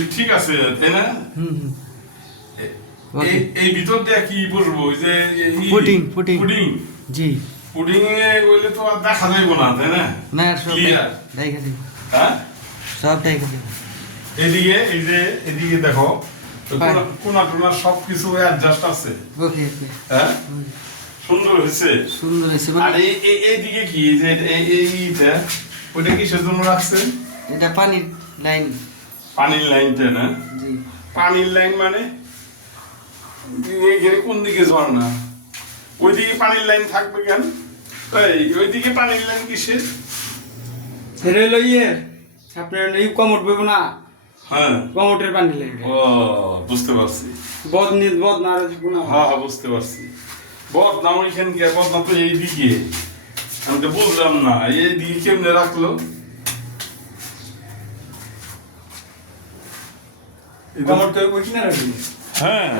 মোটামুটি ঠিক আছে তাই না? হুম হুম এই ভিতর দিয়ে কি বসবো ওই যে পুডিং পুডিং জি পুডিং এ কইলে তো আর দেখা যাইবো না তাই না? না সব ক্লিয়ার দেখা দিব হ্যাঁ সব দেখা দিব এদিকে এই যে এদিকে দেখো হ্যাঁ। কোনা টোনা সবকিছু অ্যাডজাস্ট আছে ওকে ওকে হ্যাঁ সুন্দর হয়েছে সুন্দর হয়েছে আর মানে এইদিকে কি এই যে এইটা ওইটা কিসের জন্য রাখছেন? এটা পানির লাইন পানির লাইনটা না? জি পানির লাইন মানে এখানে কোন দিকে ঝর্ণা? ওইদিকে পানির লাইন থাকবে কেন? এই ওইদিকে পানির লাইন কিসের? সেটা হলো ইয়ে আপনার এই কমট বইব না হ্যাঁ কমটের পানি লাইন ও বুঝতে পারছি বদ না আর থাকবো না হ্যাঁ হ্যাঁ বুঝতে পারছি বদনাম ওইখানে গিয়ে বদনাম তো এইদিকে আমি তো বুঝলাম না এইদিকে কেমনে রাখলো? কমট তো ওইখানে রাখবি হ্যাঁ